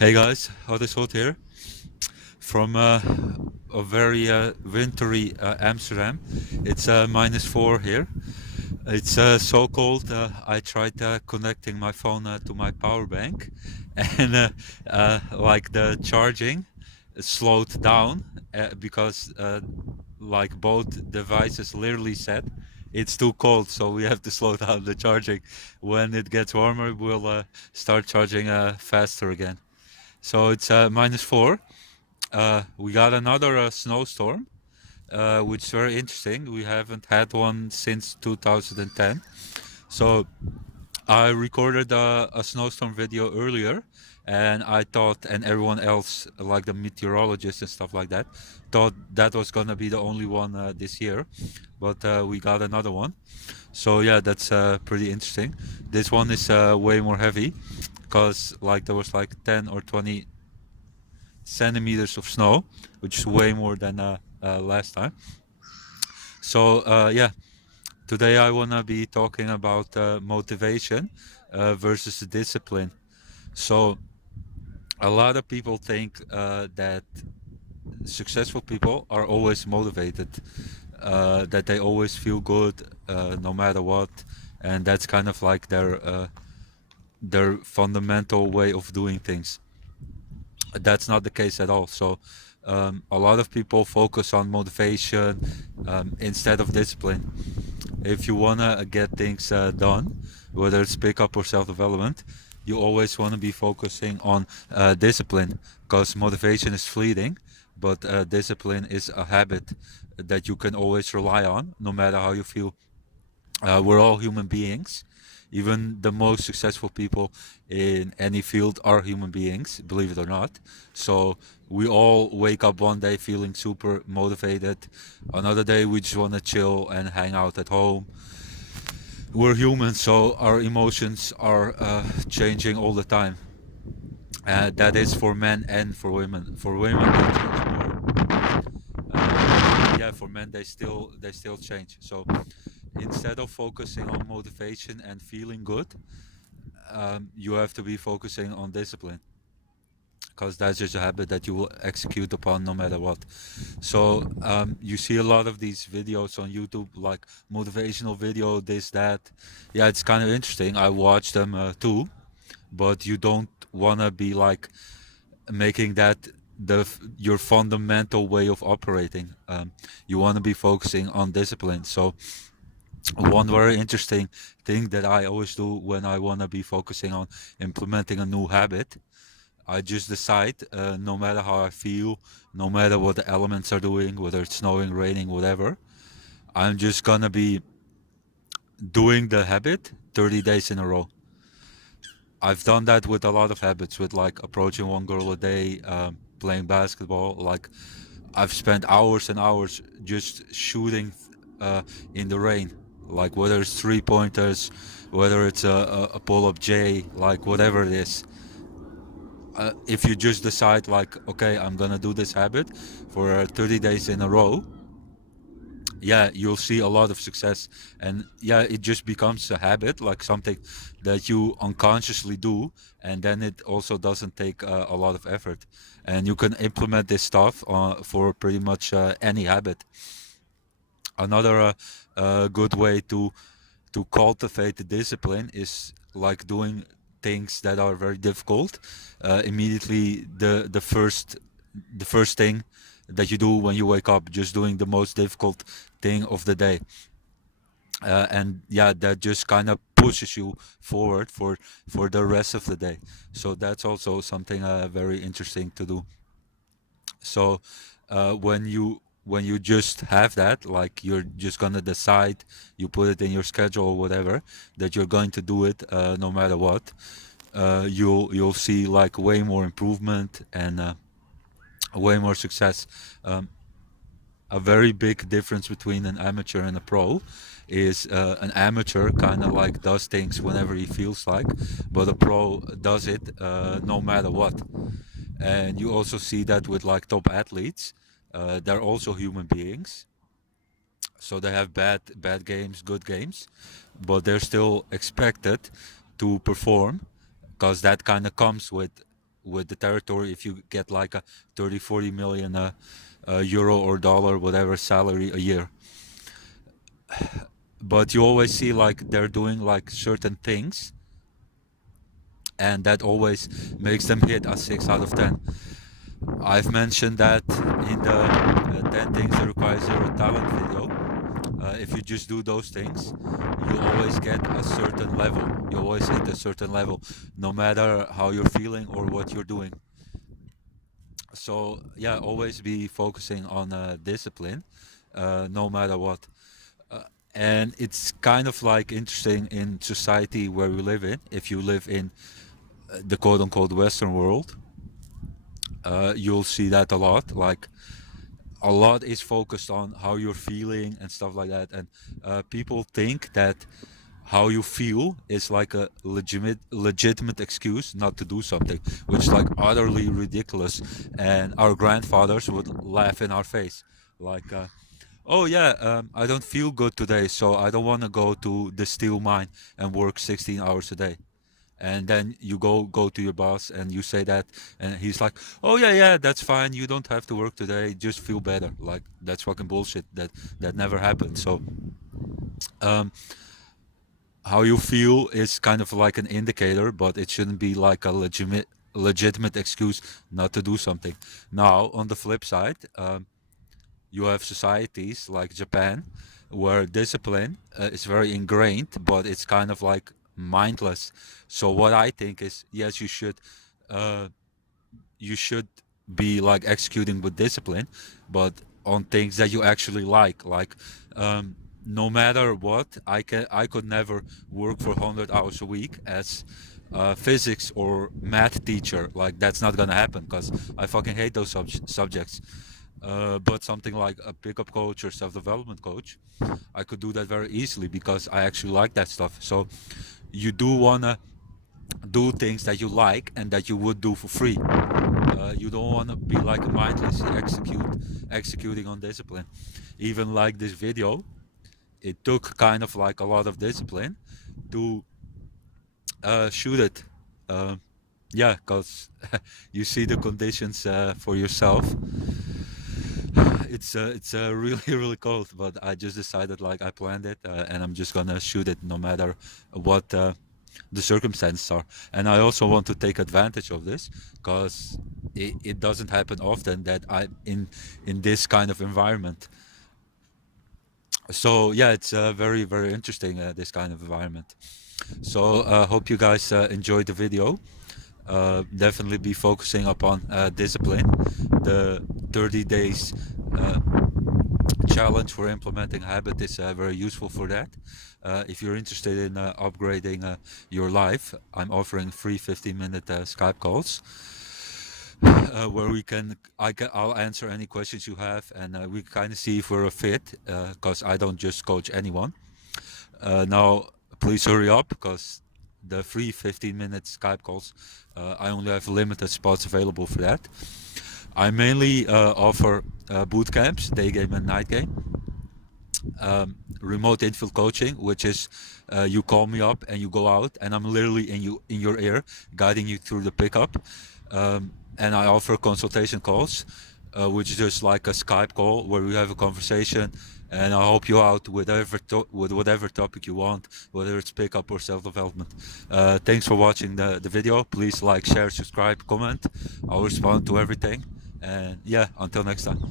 Hey guys, Hot here from a very wintry Amsterdam. It's -4 here. It's so cold. I tried connecting my phone to my power bank, and like the charging slowed down because like both devices literally said it's too cold, so we have to slow down the charging. When it gets warmer, we'll start charging faster again. So it's -4. We got another snowstorm, which is very interesting. We haven't had one since 2010. So I recorded a snowstorm video earlier, and I thought, and everyone else, like the meteorologists and stuff like that, thought that was gonna be the only one this year. But we got another one. So yeah, that's pretty interesting. This one is way more heavy, because like there was like 10 or 20 centimeters of snow, which is way more than last time. So yeah, today I wanna be talking about motivation versus discipline. So a lot of people think that successful people are always motivated, that they always feel good no matter what, and that's kind of like their fundamental way of doing things. That's not the case at all. So a lot of people focus on motivation instead of discipline. If you want to get things done, whether it's pickup or self-development, you always want to be focusing on discipline, because motivation is fleeting, but discipline is a habit that you can always rely on no matter how you feel. We're all human beings. Even the most successful people in any field are human beings, believe it or not. So we all wake up one day feeling super motivated. Another day we just want to chill and hang out at home. We're human, so our emotions are changing all the time. That is for men and for women. For women, they change more. Yeah, for men they still change. So instead of focusing on motivation and feeling good, you have to be focusing on discipline, because that's just a habit that you will execute upon no matter what. So you see a lot of these videos on YouTube, like motivational video, this, that. Yeah, it's kind of interesting. I watch them too, but you don't want to be like making that your fundamental way of operating. You want to be focusing on discipline. So one very interesting thing that I always do when I want to be focusing on implementing a new habit, I just decide, no matter how I feel, no matter what the elements are doing, whether it's snowing, raining, whatever, I'm just gonna be doing the habit 30 days in a row. I've done that with a lot of habits, with like approaching one girl a day, playing basketball. Like I've spent hours and hours just shooting in the rain, like whether it's 3 pointers, whether it's a pull up J, like whatever it is. If you just decide, like, okay, I'm gonna do this habit for 30 days in a row, yeah, you'll see a lot of success. And yeah, it just becomes a habit, like something that you unconsciously do, and then it also doesn't take a lot of effort. And you can implement this stuff for pretty much any habit. Another good way to cultivate the discipline is like doing things that are very difficult. Immediately, the first thing that you do when you wake up, just doing the most difficult thing of the day, and yeah, that just kind of pushes you forward for the rest of the day. So that's also something very interesting to do. So when you just have that, like you're just gonna decide, you put it in your schedule or whatever, that you're going to do it no matter what, you'll see like way more improvement and way more success. Um, a very big difference between an amateur and a pro is an amateur kind of like does things whenever he feels like, but a pro does it no matter what. And you also see that with like top athletes. They're also human beings, so they have bad games, good games, but they're still expected to perform, because that kind of comes with with the territory if you get like a 30-40 million euro or dollar, whatever salary a year. But you always see like they're doing like certain things, and that always makes them hit a 6 out of 10. I've mentioned that in the 10 things that require zero talent video. If you just do those things, you always get a certain level. You always hit a certain level, no matter how you're feeling or what you're doing. So yeah, always be focusing on discipline, no matter what. And it's kind of like interesting in society where we live in. If you live in the quote-unquote Western world, you'll see that a lot. Like a lot is focused on how you're feeling and stuff like that, and people think that how you feel is like a legitimate excuse not to do something, which is like utterly ridiculous. And our grandfathers would laugh in our face, like, oh yeah, I don't feel good today, so I don't want to go to the steel mine and work 16 hours a day. And then you go to your boss and you say that, and he's like, oh yeah, that's fine, you don't have to work today, just feel better. Like, that's fucking bullshit. That never happened. So um how you feel is kind of like an indicator, but it shouldn't be like a legitimate excuse not to do something. Now on the flip side, you have societies like Japan where discipline is very ingrained, but it's kind of like mindless. So what I think is, yes, uh, you should be like executing with discipline, but on things that you actually like no matter what, I could never work for 100 hours a week as a physics or math teacher. Like, that's not gonna happen because I fucking hate those subjects. But something like a pickup coach or self-development coach, I could do that very easily because I actually like that stuff. So you do wanna do things that you like and that you would do for free. You don't want to be like mindlessly executing on discipline. Even like this video, it took kind of like a lot of discipline to shoot it. Yeah, because you see the conditions for yourself. It's really really cold, but I just decided, like, I planned it, and I'm just gonna shoot it no matter what the circumstances are. And I also want to take advantage of this because it doesn't happen often that I'm in this kind of environment. So yeah, it's very very interesting, this kind of environment. So hope you guys enjoyed the video. Definitely be focusing upon discipline. The 30 days challenge for implementing habit is very useful for that. If you're interested in upgrading your life, I'm offering free 15-minute Skype calls where I'll answer any questions you have, and we kind of see if we're a fit, because I don't just coach anyone. Now, please hurry up because the free 15-minute Skype calls, I only have limited spots available for that. I mainly offer boot camps, day game and night game. Remote infield coaching, which is you call me up and you go out, and I'm literally in your ear, guiding you through the pickup. And I offer consultation calls, which is just like a Skype call where we have a conversation, and I'll help you out with whatever topic you want, whether it's pickup or self-development. Thanks for watching the video. Please like, share, subscribe, comment. I'll respond to everything. And yeah, until next time.